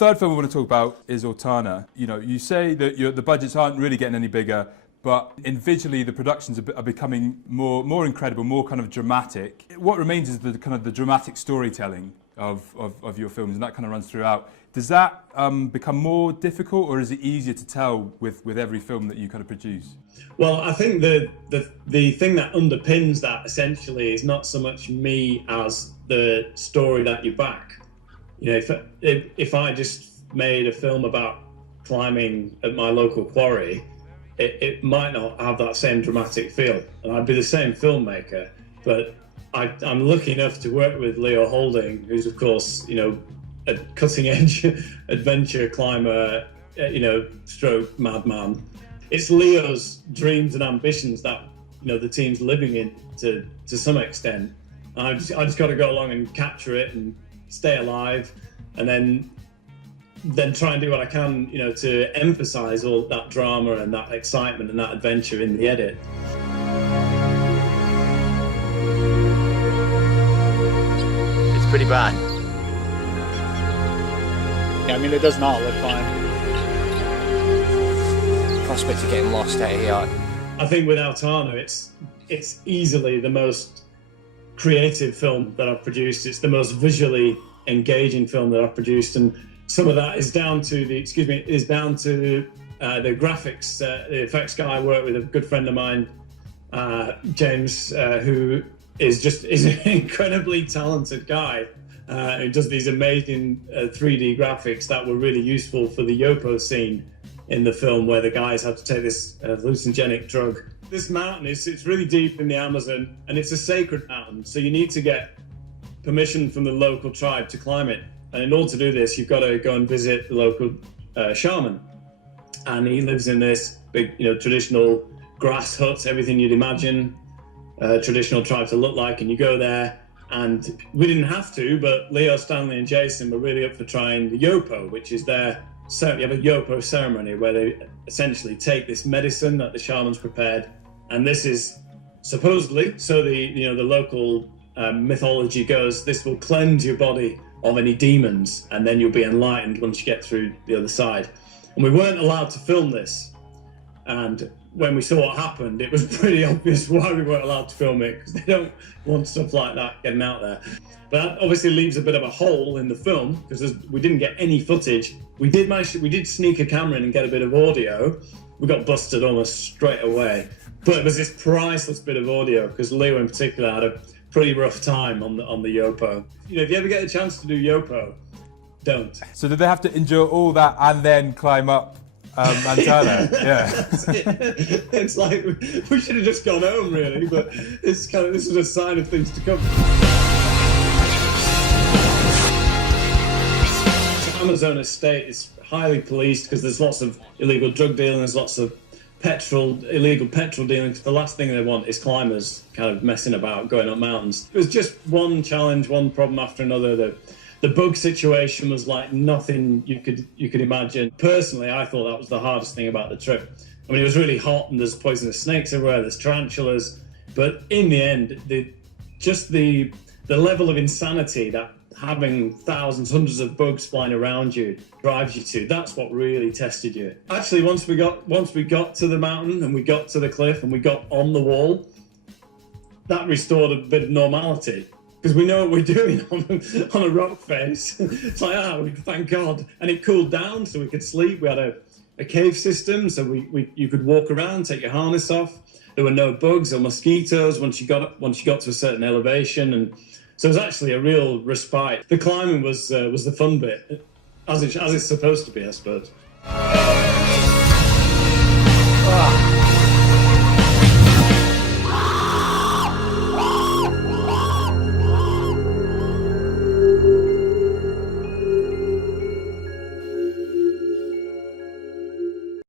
Third film we want to talk about is Autana. You know, you say that the budgets aren't really getting any bigger, but visually the productions are becoming more incredible, more kind of dramatic. What remains is the kind of the dramatic storytelling of your films, and that kind of runs throughout. Does that become more difficult, or is it easier to tell with every film that you kind of produce? Well, I think the thing that underpins that essentially is not so much me as the story that you back. You know, if I just made a film about climbing at my local quarry, it might not have that same dramatic feel, and I'd be the same filmmaker. But I'm lucky enough to work with Leo Houlding, who's of course, you know, a cutting-edge adventure climber, you know, stroke madman. It's Leo's dreams and ambitions that, you know, the team's living in to some extent. And I just got to go along and capture it and stay alive, and then try and do what I can, you know, to emphasize all that drama and that excitement and that adventure in the edit. It's pretty bad. Yeah, I mean, it does not look fine. Prospect of getting lost out here. I think with Autana, it's easily the most creative film that I've produced. It's the most visually engaging film that I've produced, and some of that is down to the graphics, the effects guy I work with, a good friend of mine, James, who is an incredibly talented guy, who does these amazing 3D graphics that were really useful for the Yopo scene in the film, where the guys had to take this hallucinogenic drug. This mountain it's really deep in the Amazon, and it's a sacred mountain, so you need to get permission from the local tribe to climb it. And in order to do this, you've got to go and visit the local shaman, and he lives in this big, you know, traditional grass hut, everything you'd imagine traditional tribe to look like. And you go there, and we didn't have to, but Leo, Stanley, and Jason were really up for trying the Yopo, which is you have a Yopo ceremony where they essentially take this medicine that the shaman's prepared, and this is supposedly, so the local mythology goes, this will cleanse your body of any demons, and then you'll be enlightened once you get through the other side. And we weren't allowed to film this, and when we saw what happened, it was pretty obvious why we weren't allowed to film it, because they don't want stuff like that getting out there. But that obviously leaves a bit of a hole in the film, because we didn't get any footage. We did sneak a camera in and get a bit of audio. We got busted almost straight away, but it was this priceless bit of audio, because Leo in particular had a pretty rough time on the Yopo. You know, if you ever get a chance to do Yopo, don't. So did they have to endure all that and then climb up Autana? Yeah. It's like we should have just gone home, really, but this is a sign of things to come. The Amazon estate is highly policed because there's lots of illegal drug dealing, there's lots of illegal petrol dealing. The last thing they want is climbers kind of messing about, going up mountains. It was just one challenge, one problem after another. The bug situation was like nothing you could imagine. Personally, I thought that was the hardest thing about the trip. I mean, it was really hot and there's poisonous snakes everywhere, there's tarantulas, but in the end, the level of insanity that having thousands, hundreds of bugs flying around you drives you to, that's what really tested you. Actually, once we got to the mountain and we got to the cliff and we got on the wall, that restored a bit of normality, because we know what we're doing on a rock face. It's like, thank God. And it cooled down so we could sleep. We had a cave system, so you could walk around, take your harness off. There were no bugs or mosquitoes once you got to a certain elevation, and so it was actually a real respite. The climbing was the fun bit, as it's supposed to be, I suppose.